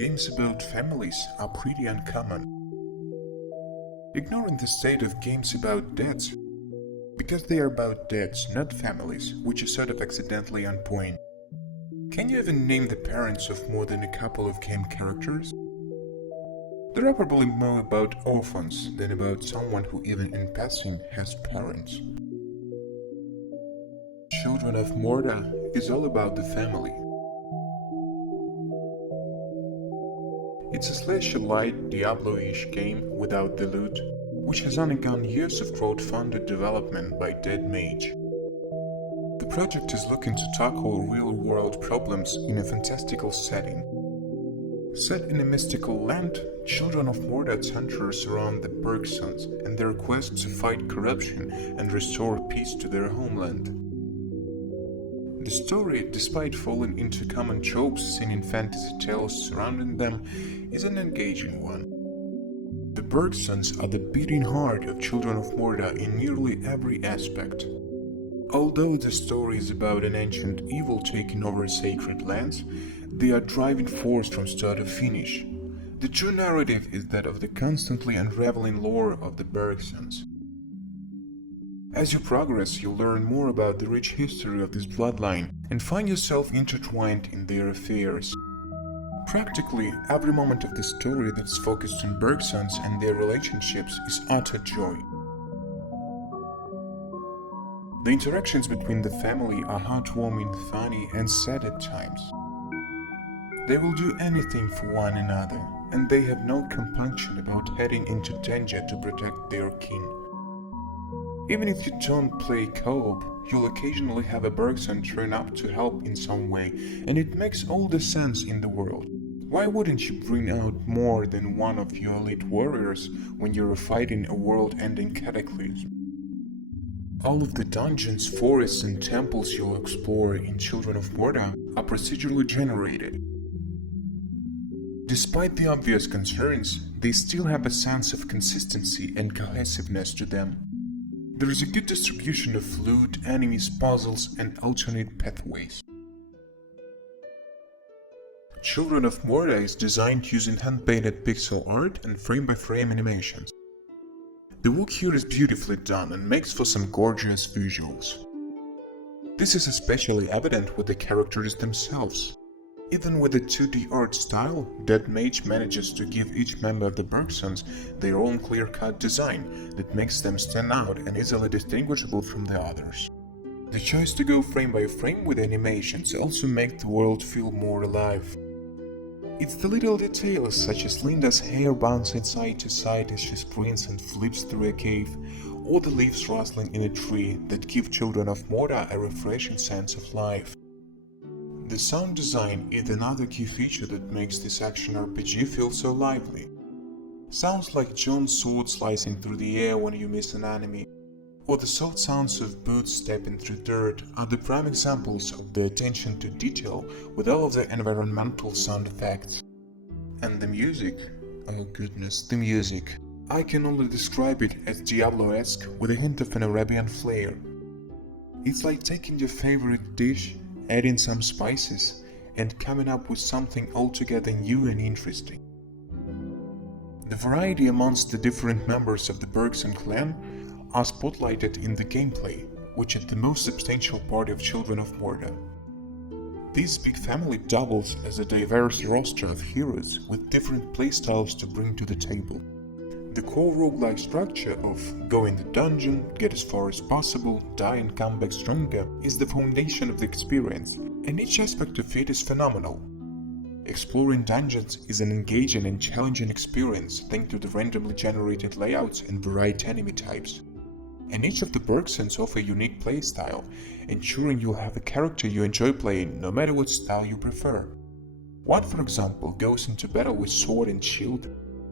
games about families are pretty uncommon. Ignoring the state of games about dads, because they are about dads, not families, which is sort of accidentally on point. Can you even name the parents of more than a couple of game characters? There are probably more about orphans than about someone who even in passing has parents. Children of Morta is all about the family. It's a slasher-light, Diablo-ish game without the loot, which has undergone years of crowd-funded development by Dead Mage. The project is looking to tackle real-world problems in a fantastical setting. Set in a mystical land, Children of Morta centers around the Bergsons and their quest to fight corruption and restore peace to their homeland. The story, despite falling into common tropes seen in fantasy tales surrounding them, is an engaging one. The Bergsons are the beating heart of Children of Morta in nearly every aspect. Although the story is about an ancient evil taking over sacred lands, they are driving force from start to finish. The true narrative is that of the constantly unraveling lore of the Bergsons. As you progress, you learn more about the rich history of this bloodline and find yourself intertwined in their affairs. Practically every moment of the story that's focused on Bergsons and their relationships is utter joy. The interactions between the family are heartwarming, funny, and sad at times. They will do anything for one another, and they have no compunction about heading into danger to protect their kin. Even if you don't play co-op, you'll occasionally have a Bergson turn up to help in some way, and it makes all the sense in the world. Why wouldn't you bring out more than one of your elite warriors when you're fighting a world-ending cataclysm? All of the dungeons, forests, and temples you'll explore in Children of Morta are procedurally generated. Despite the obvious concerns, they still have a sense of consistency and cohesiveness to them. There is a good distribution of loot, enemies, puzzles, and alternate pathways. Children of Morta is designed using hand-painted pixel art and frame-by-frame animations. The work here is beautifully done and makes for some gorgeous visuals. This is especially evident with the characters themselves. Even with the 2D art style, Dead Mage manages to give each member of the Bergsons their own clear-cut design that makes them stand out and easily distinguishable from the others. The choice to go frame by frame with animations also makes the world feel more alive. It's the little details such as Linda's hair bouncing side to side as she sprints and flips through a cave, or the leaves rustling in a tree that give Children of Morta a refreshing sense of life. The sound design is another key feature that makes this action RPG feel so lively. Sounds like John's sword slicing through the air when you miss an enemy, or the soft sounds of boots stepping through dirt are the prime examples of the attention to detail with all of the environmental sound effects. And the music, oh goodness, the music. I can only describe it as Diablo-esque with a hint of an Arabian flair. It's like taking your favorite dish, adding some spices, and coming up with something altogether new and interesting. The variety amongst the different members of the Bergson clan are spotlighted in the gameplay, which is the most substantial part of Children of Morta. This big family doubles as a diverse roster of heroes with different playstyles to bring to the table. The core roguelike structure of go in the dungeon, get as far as possible, die and come back stronger is the foundation of the experience, and each aspect of it is phenomenal. Exploring dungeons is an engaging and challenging experience thanks to the randomly generated layouts and varied enemy types. And each of the Bergsons offer a unique playstyle, ensuring you'll have a character you enjoy playing no matter what style you prefer. One, for example, goes into battle with sword and shield,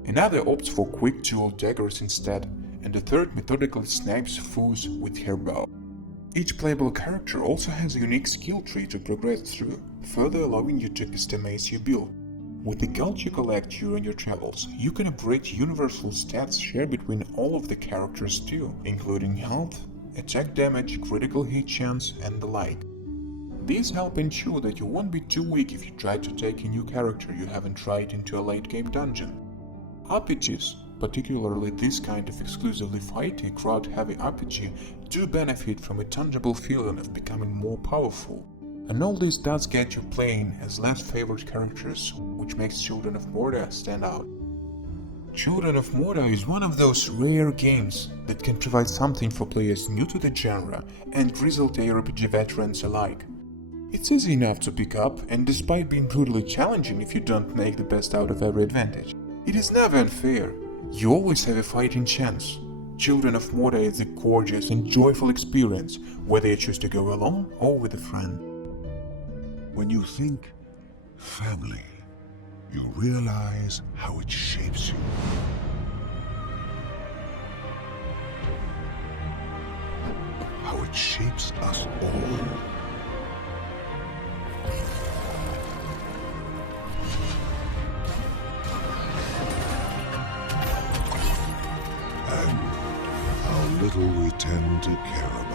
another opts for quick dual daggers instead, and the third methodically snipes foes with her bow. Each playable character also has a unique skill tree to progress through, further allowing you to customize your build. With the gold you collect during your travels, you can upgrade universal stats shared between all of the characters too, including health, attack damage, critical hit chance, and the like. These help ensure that you won't be too weak if you try to take a new character you haven't tried into a late-game dungeon. RPGs, particularly this kind of exclusively fighting, crowd-heavy RPG, do benefit from a tangible feeling of becoming more powerful. And all this does get you playing as less favored characters, which makes Children of Morta stand out. Children of Morta is one of those rare games that can provide something for players new to the genre and grizzled ARPG veterans alike. It's easy enough to pick up, and despite being brutally challenging if you don't make the best out of every advantage, it is never unfair. You always have a fighting chance. Children of Morta is a gorgeous and joyful experience, whether you choose to go alone or with a friend. When you think family, you realize how it shapes you. How it shapes us all. And how little we tend to care about.